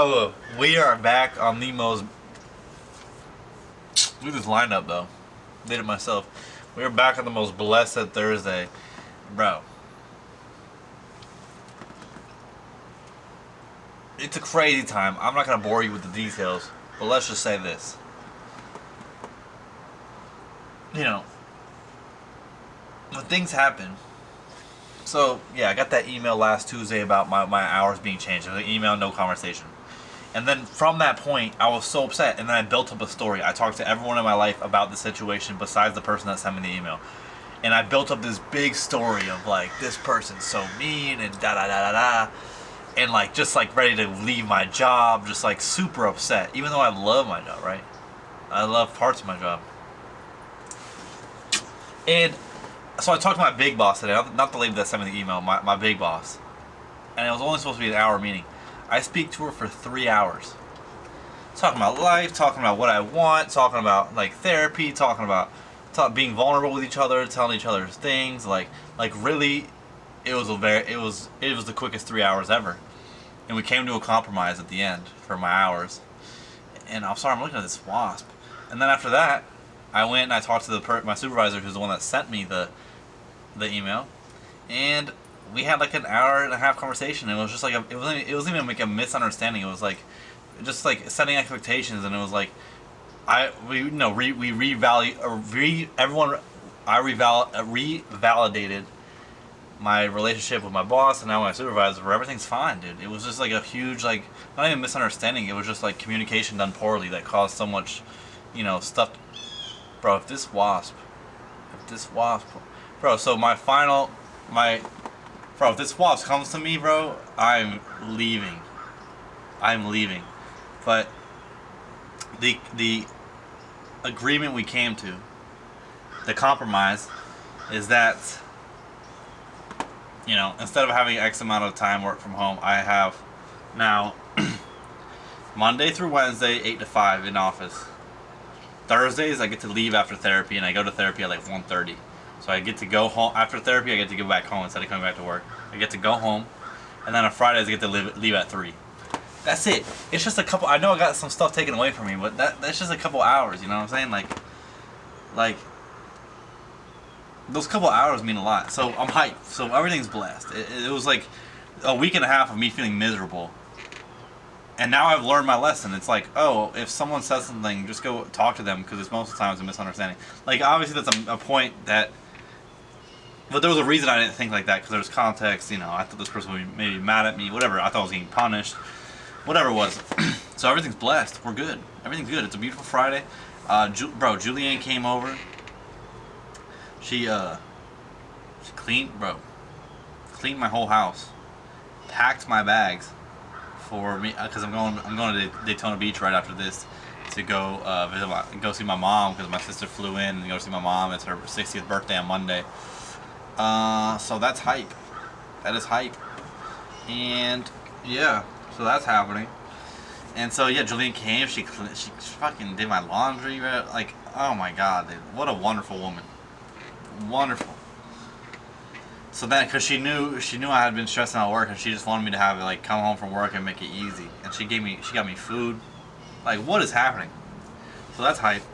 Bro, we are back on the most. Look at this lineup though. Did it myself. We are back on the most blessed Thursday. Bro. It's a crazy time. I'm not going to bore you with the details, but let's just say this. You know, when things happen. So, yeah, I got that email last Tuesday about my hours being changed. It was an email, no conversation. And then from that point, I was so upset. And then I built up a story. I talked to everyone in my life about the situation besides the person that sent me the email. And I built up this big story of like, this person's so mean and da da da da da. And like, just like ready to leave my job. Just like super upset. Even though I love my job, right? I love parts of my job. And so I talked to my big boss today. Not the lady that sent me the email. My big boss. And it was only supposed to be an hour meeting. I speak to her for 3 hours. Talking about life, talking about what I want, talking about like therapy, talking about being vulnerable with each other, telling each other things. Like really, it was the quickest 3 hours ever. And we came to a compromise at the end for my hours. And I'm sorry, I'm looking at this wasp. And then after that, I went and I talked to my supervisor, who's the one that sent me the email, and we had like an hour and a half conversation. It was just like it wasn't even like a misunderstanding. It was like just like setting expectations, and it was like revalidated my relationship with my boss and now my supervisor, where everything's fine, dude. It was just like a huge, like, not even misunderstanding. It was just like communication done poorly that caused so much, stuff. Bro, if this wasp, bro. So bro, if this wasp comes to me, bro, I'm leaving. But the agreement we came to, the compromise, is that, instead of having X amount of time work from home, I have now Monday through Wednesday, 8 to 5 in office. Thursdays I get to leave after therapy, and I go to therapy at like 1:30. So I get to go home after therapy. I get to go back home instead of coming back to work. I get to go home, and then on Fridays I get to leave at 3. That's it. It's just a couple. I know I got some stuff taken away from me, but that's just a couple hours. You know what I'm saying? Like those couple hours mean a lot. So I'm hyped. So everything's blessed. It was like a week and a half of me feeling miserable. And now I've learned my lesson. It's like, oh, if someone says something, just go talk to them, because it's most of the time it's a misunderstanding. Like, obviously that's a point that... But there was a reason I didn't think like that, because there was context. I thought this person would be maybe mad at me, whatever. I thought I was getting punished. Whatever it was. So everything's blessed. We're good. Everything's good. It's a beautiful Friday. Julianne came over. She cleaned my whole house. Packed my bags for me, because I'm going to Daytona Beach right after this to go go see my mom, because my sister flew in and go see my mom. It's her 60th birthday on Monday. So that's hype. That is hype. And yeah, so that's happening. And so yeah, Julian came. She fucking did my laundry. Like, oh my god, dude, what a wonderful woman. Wonderful. So then, because she knew I had been stressing out work, and she just wanted me to have it, like, come home from work and make it easy. And she got me food. Like, what is happening? So that's hype.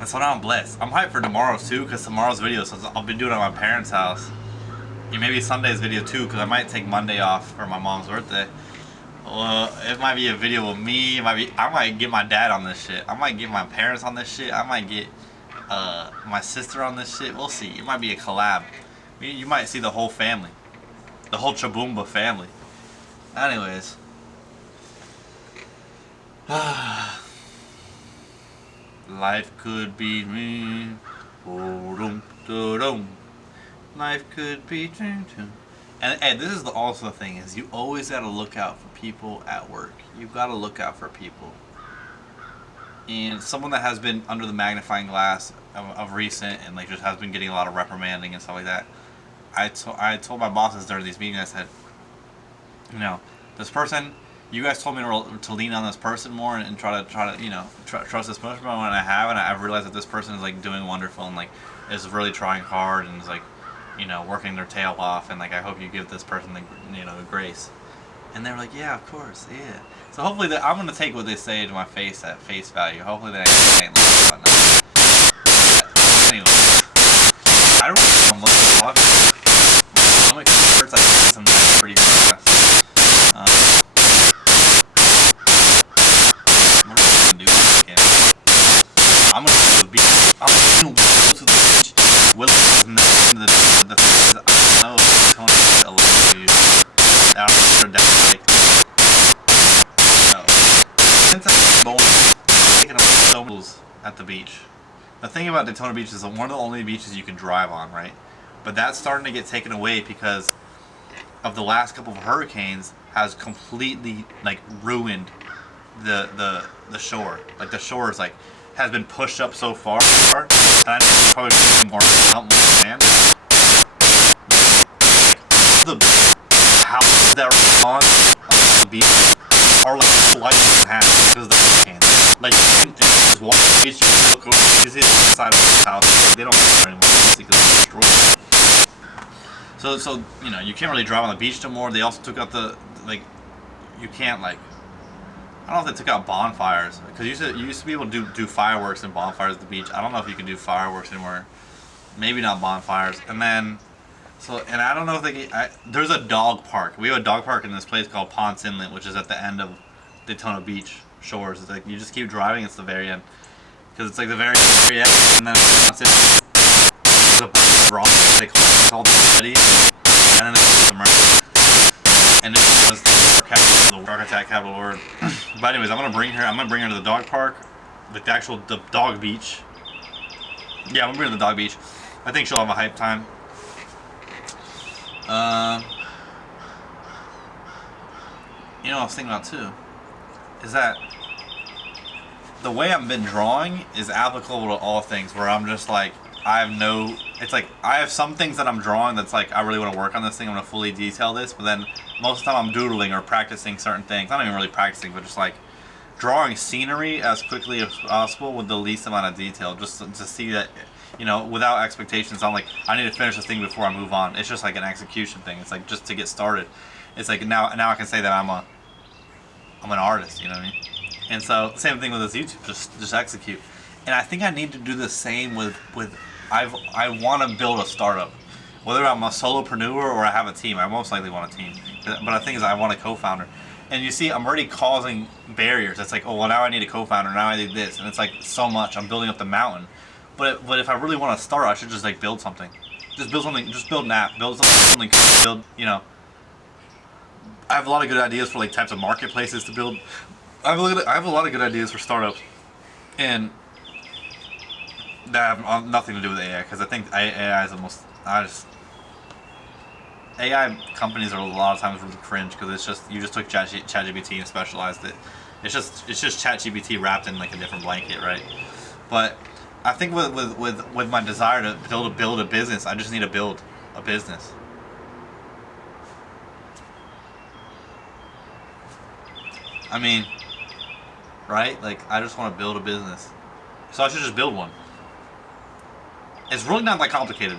And so now I'm blessed. I'm hyped for tomorrow's too, because tomorrow's video, so I'll be doing it at my parents' house. And maybe Sunday's video too, because I might take Monday off for my mom's birthday. It might be a video with me. I might get my dad on this shit. I might get my parents on this shit. I might get my sister on this shit. We'll see. It might be a collab. You might see the whole family, the whole Chaboomba family. Anyways, life could be me. Life could be. And this is also the thing, is you always gotta look out for people at work. You've gotta look out for people. And someone that has been under the magnifying glass of recent, and like just has been getting a lot of reprimanding and stuff like that, I told my bosses during these meetings, I said, this person, you guys told me to lean on this person more and try to trust this person more than I have, and I've realized that this person is like doing wonderful and like is really trying hard and is like working their tail off, and like I hope you give this person the grace. And they were like, yeah, of course, yeah. So hopefully I'm gonna take what they say to my face at face value. Hopefully they ain't lying about nothing. But anyway, I don't know. I'm looking at my stomach hurts. I get some pretty fast. What are you gonna do again? I'm gonna go to the beach. I'm gonna go to the beach. Will the I know Tony allow you. Out there, like no. Since I'm going, taking so much at the beach. The thing about Daytona Beach is one of the only beaches you can drive on, right? But that's starting to get taken away because of the last couple of hurricanes has completely like ruined the shore. Like the shore is like has been pushed up so far, and I know it's probably getting more sand. The houses that are on the beach are like sliced in half because of the hurricane. Like you can just walk the beach, you look over, you see the side of the house. They don't care anymore because it's destroyed. So you know you can't really drive on the beach no more. They also took out the like you can't like I don't know if they took out bonfires because you used to be able to do fireworks and bonfires at the beach. I don't know if you can do fireworks anymore. Maybe not bonfires. And then and I don't know if there's a dog park. We have a dog park in this place called Ponce Inlet, which is at the end of Daytona Beach shores. It's like you just keep driving. It's the very end because it's like the very end, and then Ponce Inlet. There's a broad they call the Betty, and then there's the Murray. And it was the shark attack capital word. But anyways, I'm gonna bring her to the dog park, like the dog beach. Yeah, I'm gonna bring her to the dog beach. I think she'll have a hype time. You know what I was thinking about too is that the way I've been drawing is applicable to all things. Where I'm just like it's like I have some things that I'm drawing that's like I really want to work on this thing. I'm gonna fully detail this, but then most of the time I'm doodling or practicing certain things. Not even really practicing, but just like drawing scenery as quickly as possible with the least amount of detail, just to see that, you know, without expectations. I'm like I need to finish this thing before I move on. It's just like an execution thing. It's like just to get started. It's like now I can say that I'm an artist. You know what I mean? And so same thing with this YouTube. Just execute. And I think I need to do the same with I want to build a startup. Whether I'm a solopreneur or I have a team, I most likely want a team. But the thing is, I want a co-founder. And you see, I'm already causing barriers. It's like, oh, well, now I need a co-founder. Now I need this. And it's like so much. I'm building up the mountain. But if I really want to start, I should just like build something. Just build something. Just build an app. Build something. Build, you know. I have a lot of good ideas for like types of marketplaces to build. I have a lot of good ideas for startups. And that have nothing to do with AI, because I think AI is almost AI companies are a lot of times really cringe because it's just you just took ChatGPT and specialized it. It's just ChatGPT wrapped in like a different blanket, right? But I think with my desire to build a business, I just need to build a business. I mean, right? Like I just want to build a business, so I should just build one. It's really not that complicated.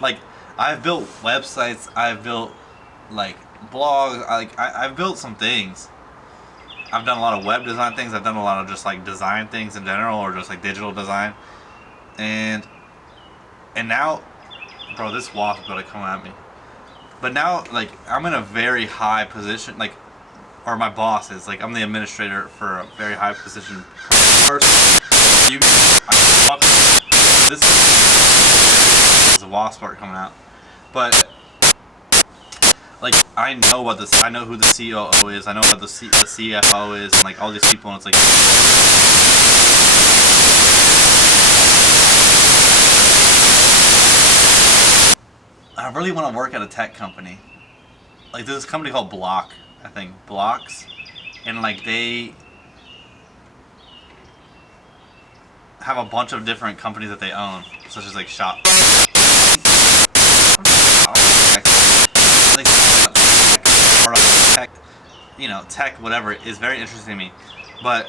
Like, I've built websites, I've built, like, blogs, I've built some things. I've done a lot of web design things, I've done a lot of just, like, design things in general, or just, like, digital design. And now, bro, this wasp is gonna come at me. But now, like, I'm in a very high position, like, or my boss is, like, I'm the administrator for a very high position. This is a wasp part coming out, but like I know who the COO is. I know what the CFO is, and like all these people. And it's like I really want to work at a tech company. Like there's this company called Block, I think Blocks, and like they have a bunch of different companies that they own, such as like Shop. Like tech, you know, tech, whatever, is very interesting to me. But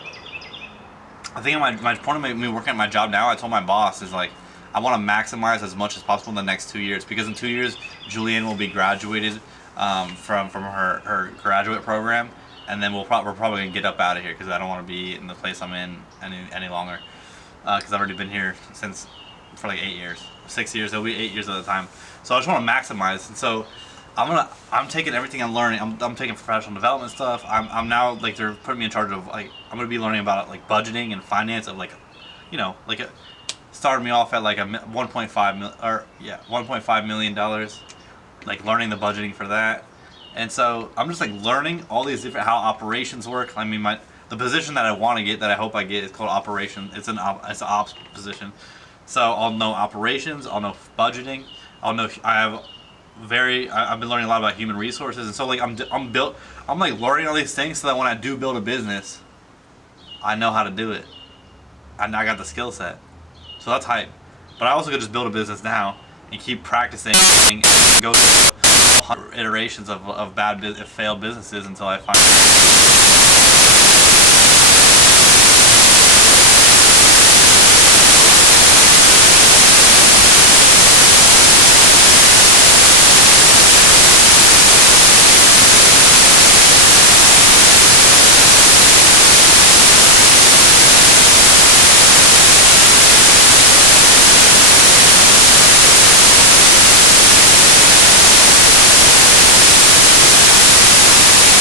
I think my point of me working at my job now, I told my boss is like, I want to maximize as much as possible in the next 2 years, because in 2 years, Julianne will be graduated from her graduate program, and then we're probably gonna get up out of here because I don't want to be in the place I'm in any longer. Because I've already been here since for like 8 years, 6 years. It'll be 8 years at a time. So I just want to maximize, and so I'm taking everything I'm learning. I'm taking professional development stuff. I'm now like they're putting me in charge of like I'm gonna be learning about like budgeting and finance of like, like a started me off at like a 1.5 million dollars, like learning the budgeting for that. And so I'm just like learning all these different how operations work. I mean, the position that I want to get, that I hope I get, is called operation. It's an ops position. So I'll know operations. I'll know budgeting. I'll know I've been learning a lot about human resources, and so like I'm like learning all these things so that when I do build a business, I know how to do it. I got the skill set. So that's hype. But I also could just build a business now and keep practicing and go through 100 iterations of failed businesses until I find.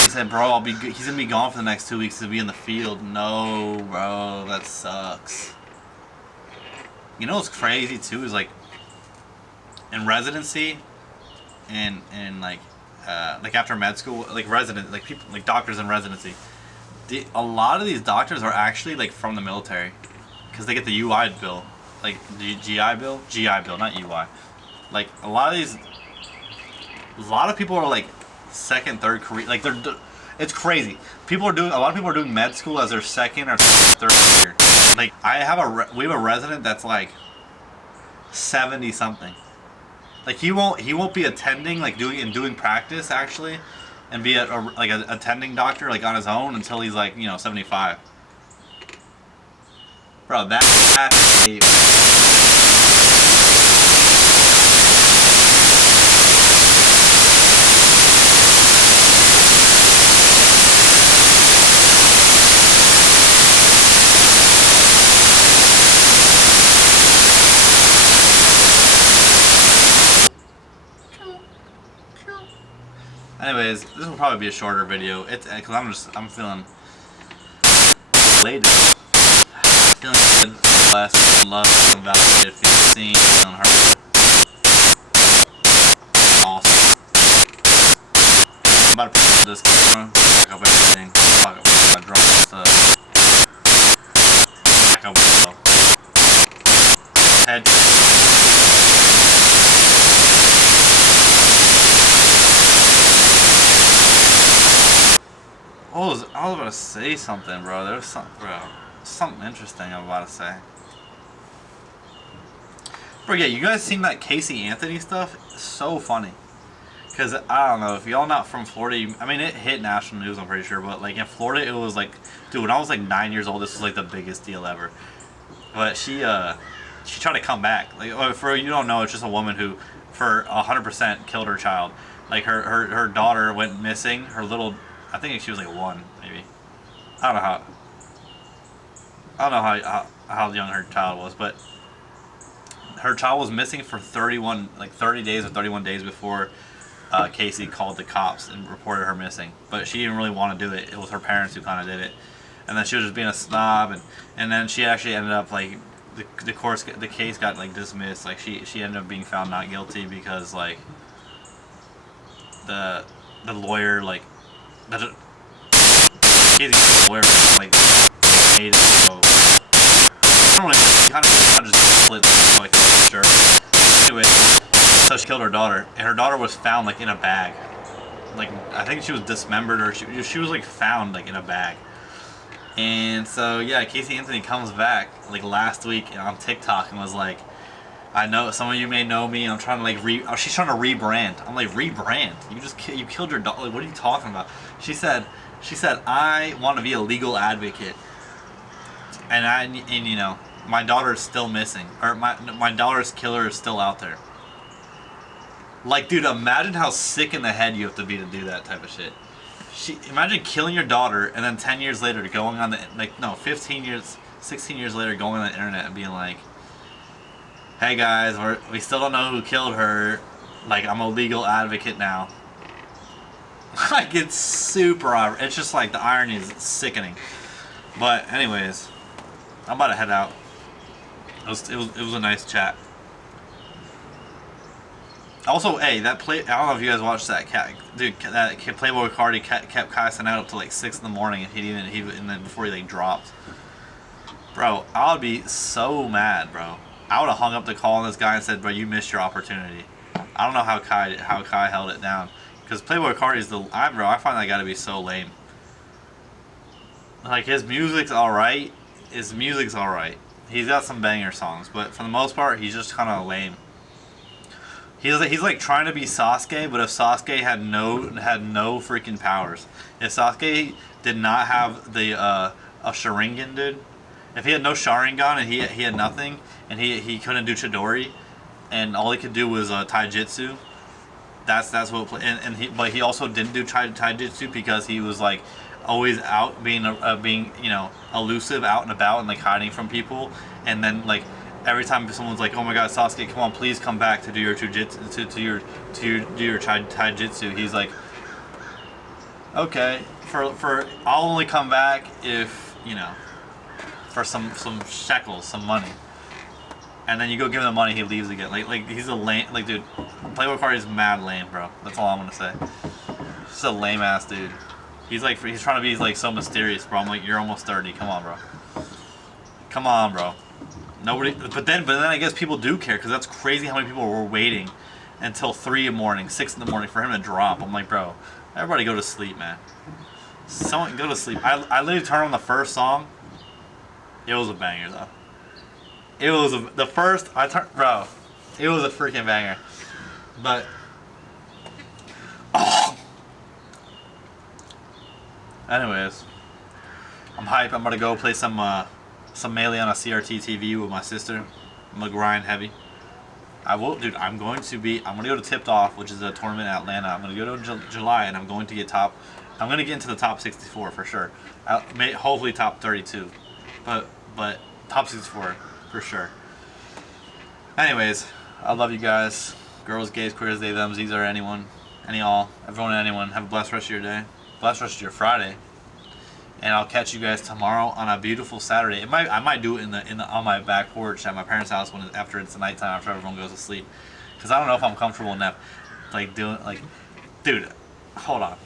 He said, "Bro, he's gonna be gone for the next 2 weeks to be in the field." No, bro, that sucks. You know what's crazy too is like in residency, and like after med school, like people like doctors in residency. A lot of these doctors are actually like from the military, because they get the UI bill, like the GI bill, not UI. Like a lot of people are like second, third career, like it's crazy. A lot of people are doing med school as their second or third year. Like we have a resident that's like 70 something. Like he won't be attending like doing practice actually, and be an attending doctor like on his own until he's like 75. Bro, Anyways, this will probably be a shorter video. It's because I'm feeling laid, feeling good, blessed, loved, feeling validated, feeling seen, feeling heard. Awesome. I'm about to put this camera, back up everything, talk about my drunk stuff, back up head. I was about to say something, bro. There was something interesting I'm about to say. Bro, yeah, you guys seen that Casey Anthony stuff? It's so funny. Because, I don't know, if y'all not from Florida, I mean, it hit national news, I'm pretty sure, but, like, in Florida, it was, like, dude, when I was, like, 9 years old, this was, like, the biggest deal ever. But she tried to come back. Like, for you don't know, it's just a woman who, for 100%, killed her child. Like, her daughter went missing, I think she was, like, 1, maybe. I don't know how young her child was, but her child was missing for 30 days or 31 days before Casey called the cops and reported her missing. But she didn't really want to do it. It was her parents who kind of did it, and then she was just being a snob, and then she actually ended up like the case got like dismissed. Like she ended up being found not guilty because like the lawyer like the Casey's lawyer like made it so. I don't really kind of just split like sure. Anyway, so she killed her daughter, and her daughter was found like in a bag. Like I think she was dismembered, or she was like found like in a bag. And so yeah, Casey Anthony comes back like last week on TikTok and was like, "I know some of you may know me. I'm trying to like she's trying to rebrand." I'm like, "Rebrand? You killed your daughter. Like, what are you talking about?" She said, "I want to be a legal advocate, and my daughter is still missing, or my daughter's killer is still out there." Like, dude, imagine how sick in the head you have to be to do that type of shit. Imagine killing your daughter and then 10 years later going on the, like, no, 15 years, 16 years later going on the internet and being like, hey guys, we still don't know who killed her. Like, I'm a legal advocate now. Like, it's super, it's just like the irony is sickening. But anyways, I'm about to head out. It was a nice chat. Also, hey, I don't know if you guys watched that cat, dude. That Playboy Cardi kept cussing out up to like 6 in the morning, and then before he like dropped. Bro, I would be so mad, bro. I would have hung up the call on this guy and said, bro, you missed your opportunity. I don't know how Kai held it down, because Playboy Cardi is I find that guy to be so lame. Like, his music's alright. He's got some banger songs, but for the most part, he's just kind of lame. He's like trying to be Sasuke, but if Sasuke had no freaking powers, if Sasuke did not have the a Sharingan, dude, if he had no Sharingan and he had nothing, and he couldn't do Chidori, and all he could do was Taijutsu, that's what. But he also didn't do Taijutsu because he was like always out being elusive, out and about, and like hiding from people, and then like. Every time someone's like, "Oh my God, Sasuke, come on, please come back to do your jujitsu, to your taijutsu," he's like, "Okay, for I'll only come back if for some shekels, some money." And then you go give him the money, he leaves again. Like he's a lame, like, dude. Playboy Cardi is mad lame, bro. That's all I'm gonna say. Just a lame ass dude. He's trying to be like so mysterious, bro. I'm like, you're almost 30. Come on, bro. Come on, bro. Nobody, but then I guess people do care, because that's crazy how many people were waiting until 3 in the morning, 6 in the morning for him to drop. I'm like, bro, everybody go to sleep, man. Someone go to sleep. I literally turned on the first song. It was a banger though. It was the first I turned, bro. It was a freaking banger. But anyways, I'm hyped. I'm gonna go play some Melee on a CRT TV with my sister. I'm gonna grind heavy. I'm gonna go to Tipped Off, which is a tournament in Atlanta. I'm gonna go to July, and I'm gonna get into the top 64 for sure. Hopefully top 32, but top 64 for sure. Anyways, I love you guys. Girls, gays, queers, they, them, these are anyone, everyone and anyone. Have a blessed rest of your day. Blessed rest of your Friday. And I'll catch you guys tomorrow on a beautiful Saturday. I might do it on my back porch at my parents' house after it's nighttime, after everyone goes to sleep, because I don't know if I'm comfortable enough, like doing like, dude, hold on.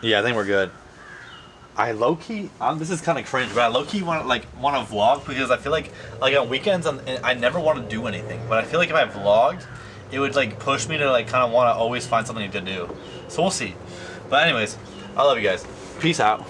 Yeah, I think we're good. I low key, this is kind of cringe, but I low key want to vlog, because I feel like on weekends I never want to do anything, but I feel like if I vlogged, it would like push me to like kind of want to always find something to do. So we'll see. But anyways, I love you guys. Peace out.